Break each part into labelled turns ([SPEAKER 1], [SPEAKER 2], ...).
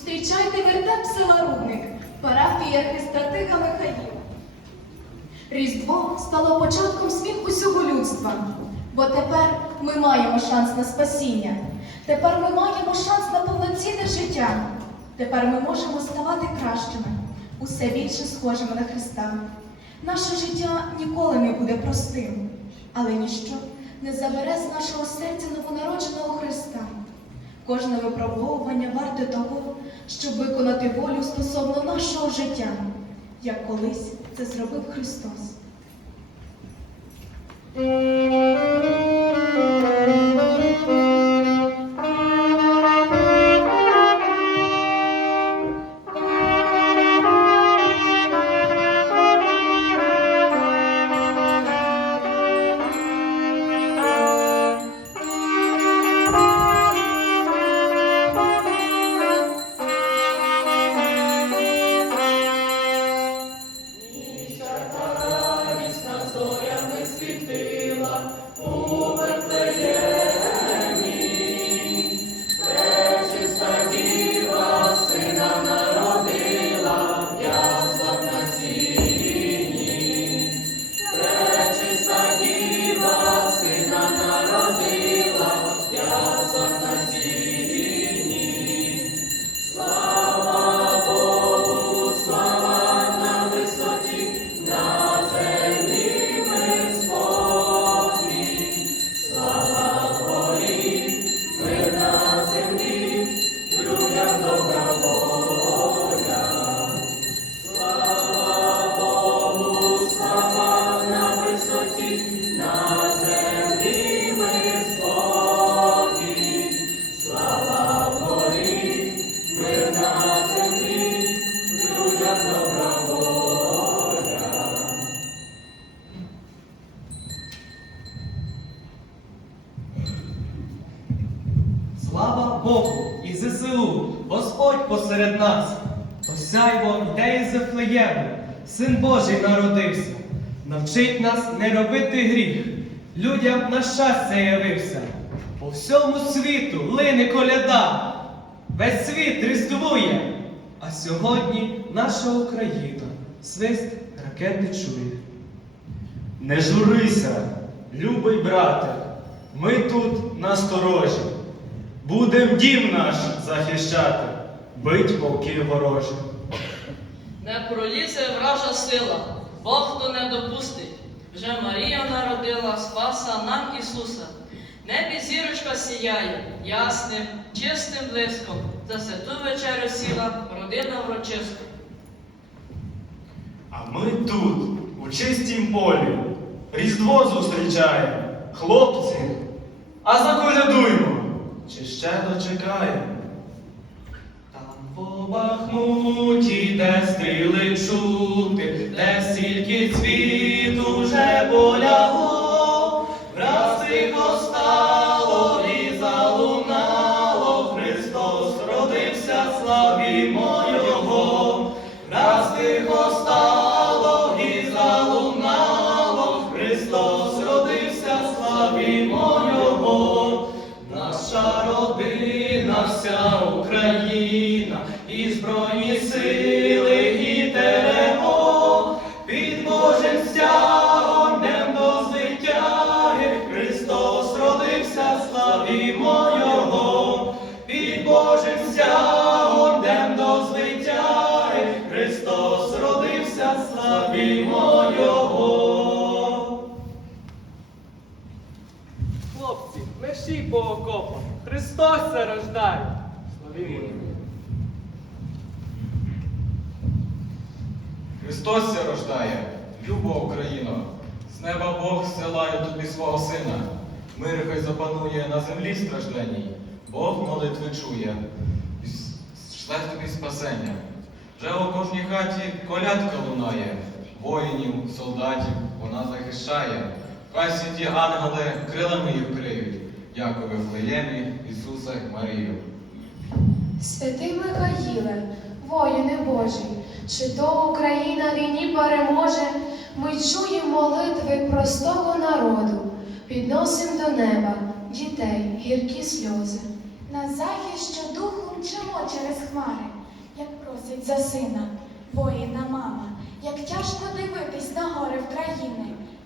[SPEAKER 1] Зустрічайте вертеп села Рудник, парафії архистратига Михаїла. Різдво стало початком світ усього людства, бо тепер ми маємо шанс на спасіння. Тепер ми маємо шанс на повноцінне життя. Тепер ми можемо ставати кращими, усе більше схожими на Христа. Наше життя ніколи не буде простим, але ніщо не забере з нашого серця новонародженого Христа. Кожне випробовування варте того, щоб виконати волю стосовно нашого життя, як колись це зробив Христос.
[SPEAKER 2] Йде із Син Божий народився. Навчить нас не робити гріх, людям на щастя явився. По всьому світу лине коляда, весь світ різдвує, а сьогодні наша Україна свист ракети чує.
[SPEAKER 3] Не журися, любий брате, ми тут насторожі. Будем дім наш захищати, бить полки ворожі.
[SPEAKER 4] Не пролізе вража сила, Бог то не допустить. Вже Марія народила Спаса нам Ісуса. Небі зірочка сіяє, ясним, чистим блиском. За святу вечерю сіла родина врочиста.
[SPEAKER 3] А ми тут, у чистім полі, Різдво зустрічаємо, хлопці, а заколядуймо, чи ще дочекаємо.
[SPEAKER 2] Бахмуті, де стріли чути, де стільки цвіт уже полягло, славімо Його.
[SPEAKER 5] Хлопці, мерщій по окопам. Христос се рождає. Славімо.
[SPEAKER 6] Христос ся рождає, люба Україно, з неба Бог зсилає тобі свого сина. Мир хай запанує на землі стражденній, Бог молитви чує, шле тобі спасення. Вже у кожній хаті колядка лунає, воїнів, солдатів вона захищає. Хай святі ангели крилами їх криють, як у Вифлеємі Ісуса Марію.
[SPEAKER 7] Святий Михаїле, воїне Божий, чи то Україна війні переможе, ми чуємо молитви простого народу, підносим до неба дітей гіркі сльози.
[SPEAKER 8] На захист щодуху мчимо через хмари, як просить за сина, воїна мама, як тяжко дивитись на гори в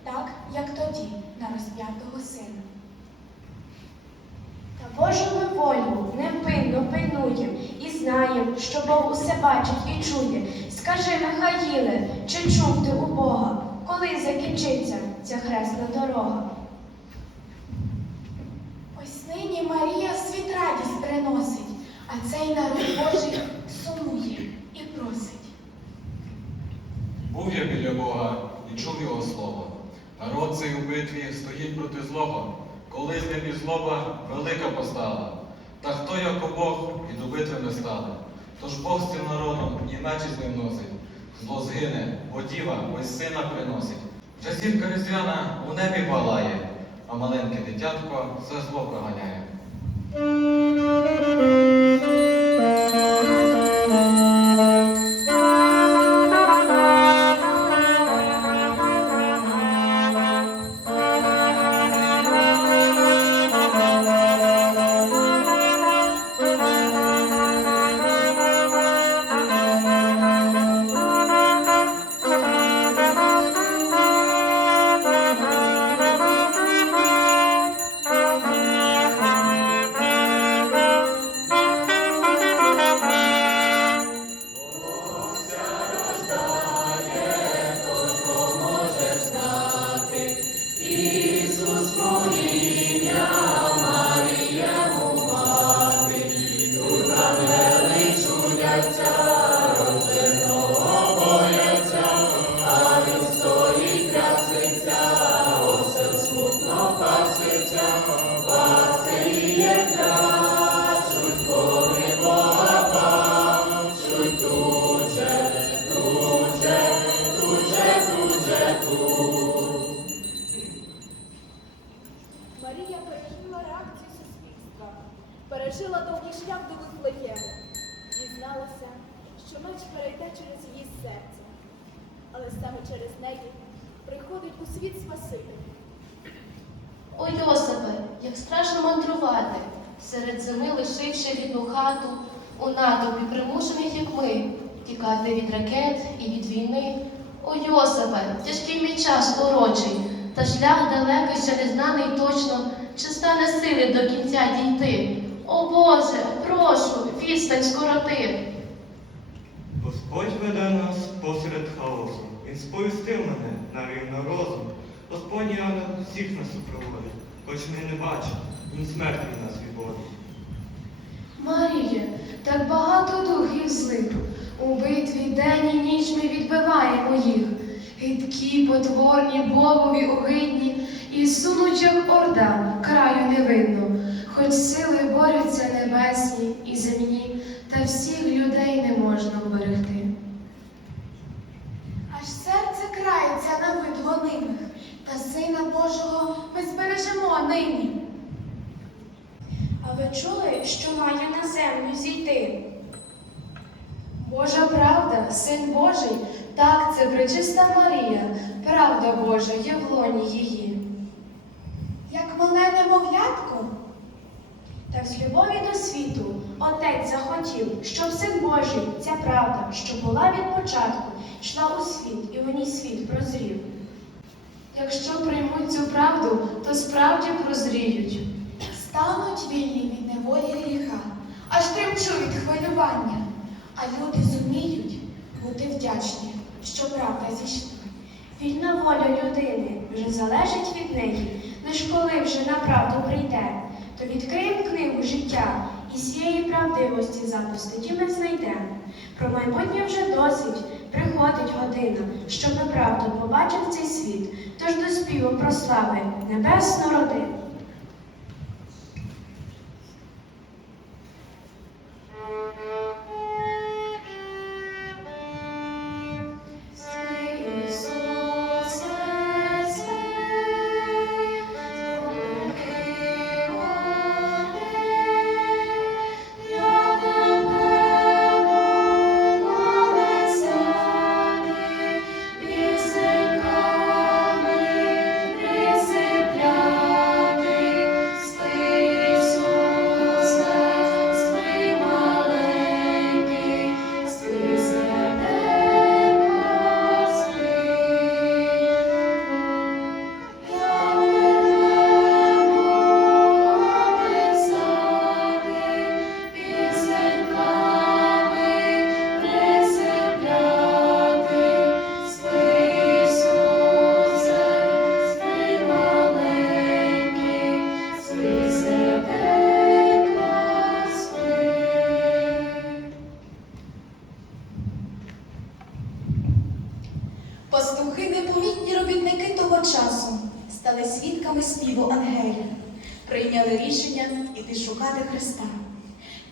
[SPEAKER 8] так, як тоді на розп'ятого сина.
[SPEAKER 7] Та Божу волю невпинно пильнуєм і знаєм, що Бог усе бачить і чує. Скажи, Михаїле, чи чув ти у Бога, коли закінчиться ця хресна дорога?
[SPEAKER 8] Ось нині Марія світ радість приносить, а цей народ Божий сумує і просить.
[SPEAKER 6] Був я біля Бога і чув його слово. Народ цей у битві стоїть проти злого, коли з ним і злоба велика постала. Та хто як Бог і до битви не стане. Тож Бог з цим народом і мечі з ним носить. Зло згине, бо діва ось сина приносить. Вже зірка різдвяна у небі палає, а маленьке дитятко все зло проганяє.
[SPEAKER 9] Приходить у світ Спаситель.
[SPEAKER 10] О, Йосипе, як страшно мандрувати, серед зими лишивши рідну хату, у натовпі примушених, як ми, тікати від ракет і від війни. О, Йосипе, тяжкий мій час урочий, та шлях далекий ще не знаний точно, чи стане сили до кінця дійти. О Боже, прошу, відстань скороти.
[SPEAKER 11] Господь веде нас посеред хаосу. Він сповістив мене на рівно розум. Господній ангел всіх нас супроводить, хоч ми не бачимо, він смерть від нас відводить.
[SPEAKER 7] Маріє, так багато духів злих. У битві день і ніч ми відбиваємо їх. Гидкі, потворні, Богові огидні, і сунуть, як орда, краю не видно. Хоч сили борються небесні і земні, та всіх людей не можна вберегти.
[SPEAKER 8] Аж серце крається на вид гонимих, та Сина Божого ми збережемо нині.
[SPEAKER 7] А ви чули, що має на землю зійти? Божа правда, син Божий, так це пречиста Марія, правда Божа є в лоні її.
[SPEAKER 8] Як мале немовлятко,
[SPEAKER 7] Так з любові до світу Отець захотів, щоб син Божий, ця правда, що була від початку, йшла у світ, і в ній світ прозрів. Якщо приймуть цю правду, то справді прозріють.
[SPEAKER 8] стануть вільні від неволі гріха, аж тремчу від хвилювання, а люди зуміють бути вдячні, що правда зійшла.
[SPEAKER 7] Вільна воля людини вже залежить від неї, лиш коли вже на правду прийде, то відкриємо книгу життя і цієї правдивості запис тоді ми знайдемо. Про майбутнє вже досить, приходить година, щоб правду побачив цей світ, тож до співу прослави небесну родину.
[SPEAKER 8] Рішення іти шукати Христа.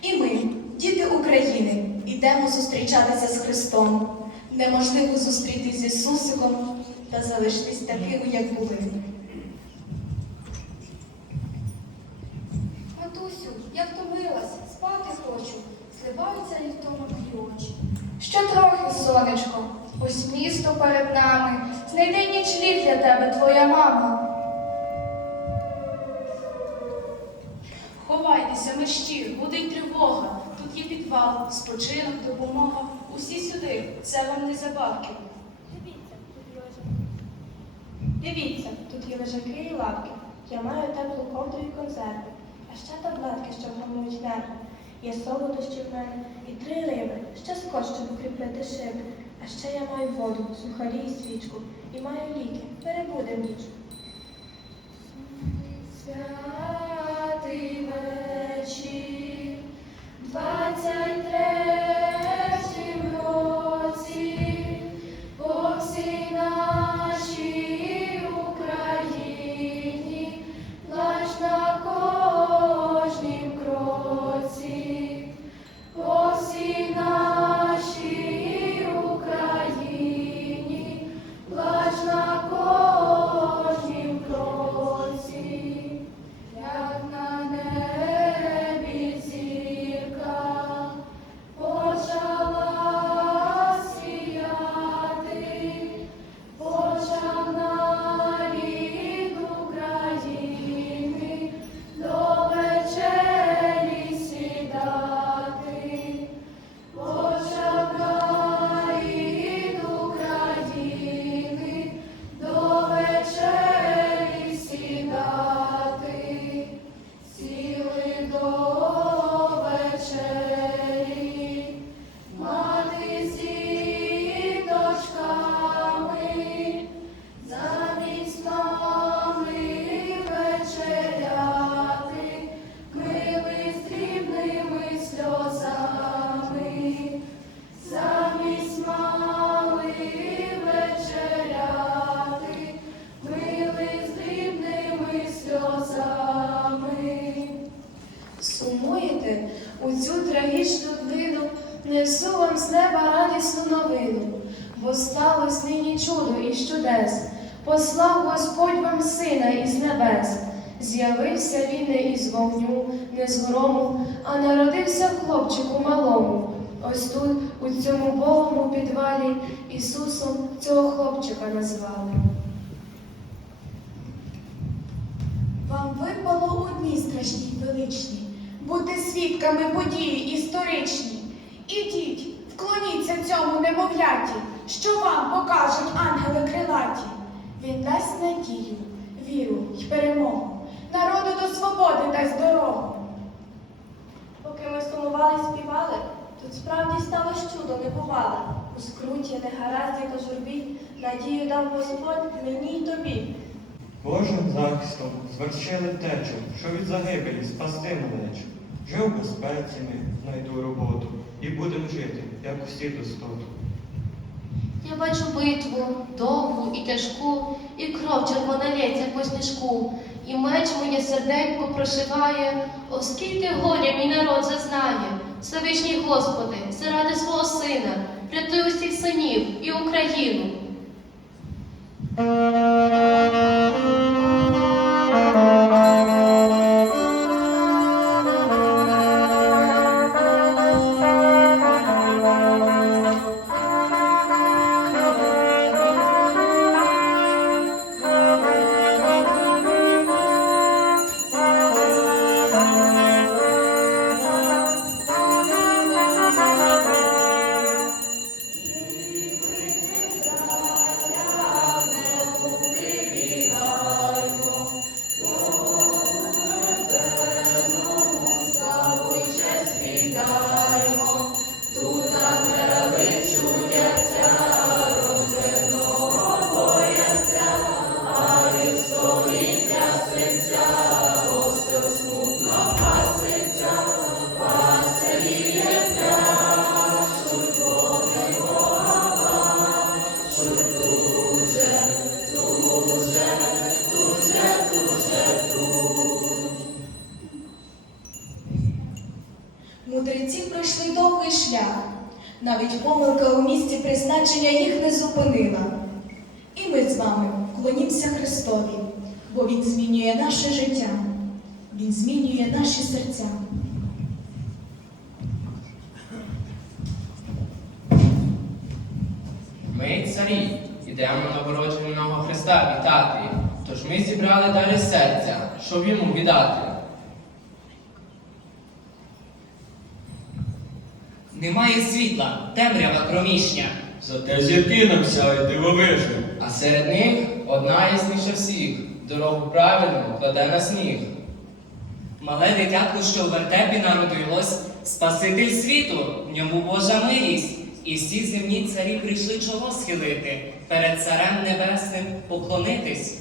[SPEAKER 8] І ми, діти України, йдемо зустрічатися з Христом. Неможливо зустрітись з Ісусиком та залишитись такими, як були.
[SPEAKER 9] Матусю, я втомилась, спати хочу. Зливаються ліфтом очі.
[SPEAKER 4] Ще трохи, сонечко, ось місто перед нами. Знайди нічліг для тебе, твоя мама.
[SPEAKER 10] Ховайтеся, мерщі, буде й тривога. Тут є підвал, спочинок, допомога. Усі сюди, це вам не забавки.
[SPEAKER 1] Дивіться, тут є лежаки і лавки. Я маю теплу ковдру і консерви, а ще таблетки, що вгамують нерви. Є солодощі в мене і три риби, ще скотч, щоб укріпити шиби. А ще я маю воду, сухарі і свічку, і маю ліки, перебудем ніч.
[SPEAKER 9] Bye. Послав Господь вам сина із небес. З'явився він не із вогню, не з грому, а народився хлопчику малому. Ось тут, у цьому Богому підвалі, Ісусом цього хлопчика назвали.
[SPEAKER 8] Вам випало у дні страшні величні бути свідками події історичні. Ідіть, вклоніться цьому немовляті, що вам покажуть ангели крилаті. Він дасть надію, віру й перемогу, народу до свободи дасть дорогу.
[SPEAKER 1] Поки ми сумували і співали, тут справді сталося чудо небувале. У скруті, негаразді та журбі, надію дав Господь мені й тобі.
[SPEAKER 11] Божим захистом звершили течу, що від загибелі спасти малечу. Жив безпеці ми, знайду роботу, і будем жити, як усі достоту.
[SPEAKER 10] Я бачу битву, довгу і тяжку, і кров червона лється по сніжку, і меч моє серденько прошиває, оскільки горя мій народ зазнає. Всевишній Господи, заради свого сина, рятуй усіх синів і Україну.
[SPEAKER 1] Ми,
[SPEAKER 12] царі, ідемо на народженого Христа вітати, тож ми зібрали далі серця, щоб йому віддати.
[SPEAKER 13] Немає світла, темрява кромішня.
[SPEAKER 14] Зате зірки нам сяють дивовижно.
[SPEAKER 12] А серед них одна ясніша всіх, дорогу правильну кладе на сніг.
[SPEAKER 13] Мале дитятко, що в вертепі народилось, Спаситель світу, в ньому Божа милість. І всі земні царі прийшли чоло схилити, перед царем небесним поклонитись.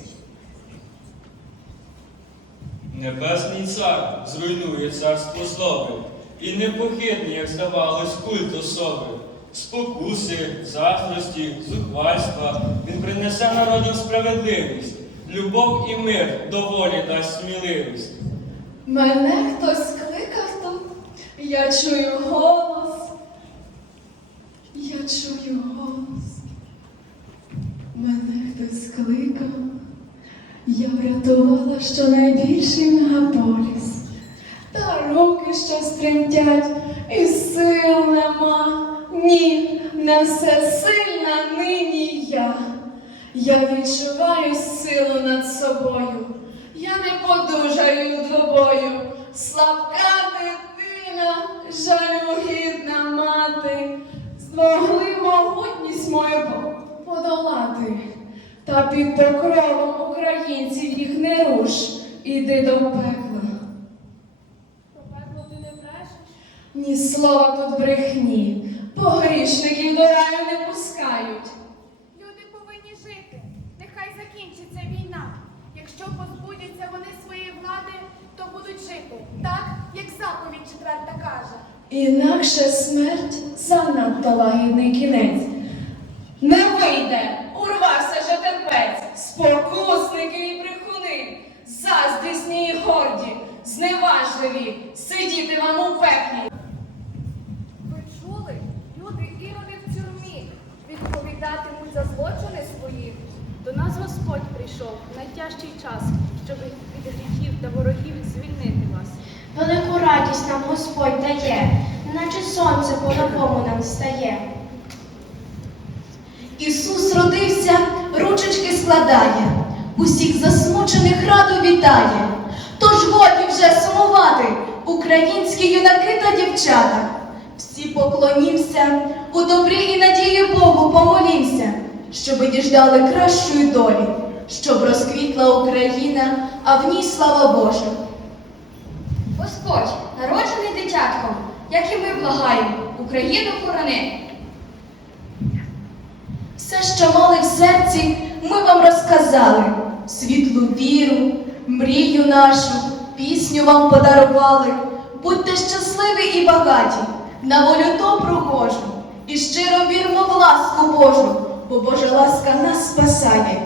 [SPEAKER 14] Небесний цар зруйнує царство злоби, і непохитний, як здавалось, культ особи. Спокуси, заздрості, зухвальства він принесе народам справедливість, любов і мир до волі дасть сміливість.
[SPEAKER 1] Мене хтось кликав тут, я чую голос, чую голос. Мене хтось кликав, я врятувала щонайбільший мегаполіс. Та руки що стремтять, і сил нема. Ні, не всесильна нині я. Я відчуваю силу над собою. Я не подужаю двобою. Слабка дитина, жалюгідна мати, змогли могутність мою подолати. Та під покровом українців їх не руш, іди до пекла.
[SPEAKER 8] Про пекло ти не брешеш?
[SPEAKER 1] Ні слова тут брехні, погрішників до раю не пускають.
[SPEAKER 8] Люди повинні жити. Нехай закінчиться війна. Якщо позбудяться вони своєї влади, то будуть жити так, як заповідь четверта каже.
[SPEAKER 1] Інакше смерть занадто лагідний кінець. Не вийде, урвався же терпець, спокусники і брехуни, заздрісні і горді, зневажливі, сидіти вам у пеклі.
[SPEAKER 8] Ви чули? Люди іроди в тюрмі відповідатимуть за злочини свої.
[SPEAKER 4] До нас Господь прийшов в найтяжчий час, щоб від гріхів та ворогів звільнити вас.
[SPEAKER 15] Велику радість нам Господь дає, наче сонце по-новому нам стає.
[SPEAKER 1] Ісус родився, ручечки складає, усіх засмучених раду вітає. Тож годі вже сумувати, українські юнаки та дівчата. Всі поклонімся, у добрі і надії Богу помолімся, щоби діждали кращої долі, щоб розквітла Україна, а в ній слава Божа.
[SPEAKER 16] Господь, народжений дитятком, як і ми благаємо, Україну хорони.
[SPEAKER 1] Все, що мали в серці, ми вам розказали. Світлу віру, мрію нашу, пісню вам подарували. Будьте щасливі і багаті, на волю добру Божу, і щиро вірмо в ласку Божу, бо Божа ласка нас спасає,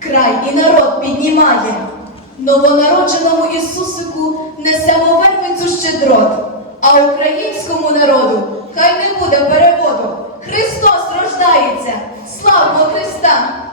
[SPEAKER 1] край і народ піднімає. Новонародженому Ісусику несемо вервицю щедрот, а українському народу хай не буде переводу. Христос рождається! Слава Христа!